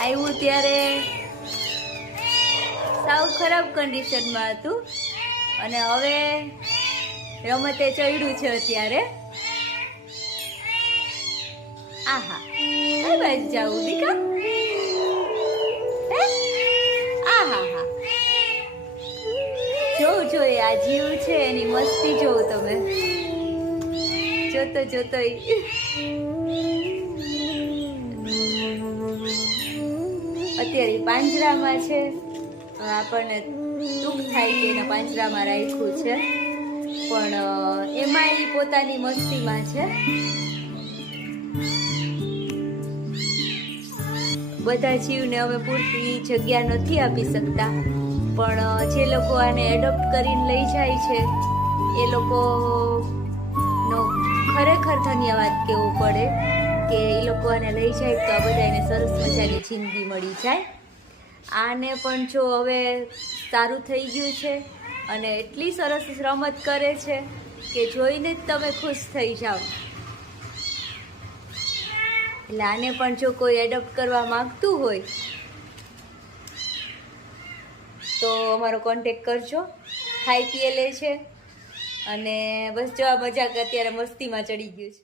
આવ્યું ત્યારે સાવ ખરાબ કન્ડિશનમાં હતું અને હવે રમતે ચડ્યું છે અત્યારે. આહા કઈ બાજુ જાવું દીકા? આહા હા જોઉં જોઈએ આ જીવ છે એની મસ્તી જોઉં તમે જોતો જોતો અત્યારે પાંજરામાં છે. આપણને દુઃખ થાય કે એના પાંજરામાં રાખ્યું છે પણ એમાં એ પોતાની મસ્તીમાં છે. બધા જીવને અમે પૂરતી જગ્યા નથી આપી શકતા પણ જે લોકો આને એડોપ્ટ કરીને લઈ જાય છે એ લોકોનો ખરેખર ધન્યવાદ કહેવો પડે કે એ લોકો આને લઈ જાય તો આ બધાને સરસ મજાની જિંદગી મળી જાય. આને પણ જો હવે સારું થઈ ગયું છે અને એટલી સરસ રમત કરે છે કે જોઈને જ તમે ખુશ થઈ જાઓ. એટલે આને પણ જો કોઈ એડોપ્ટ કરવા માંગતું હોય તો અમારો કોન્ટેક્ટ કરજો. ખાઈ પીએ લે છે અને બસ જો આ મજાક અત્યારે મસ્તીમાં ચડી ગયું છે.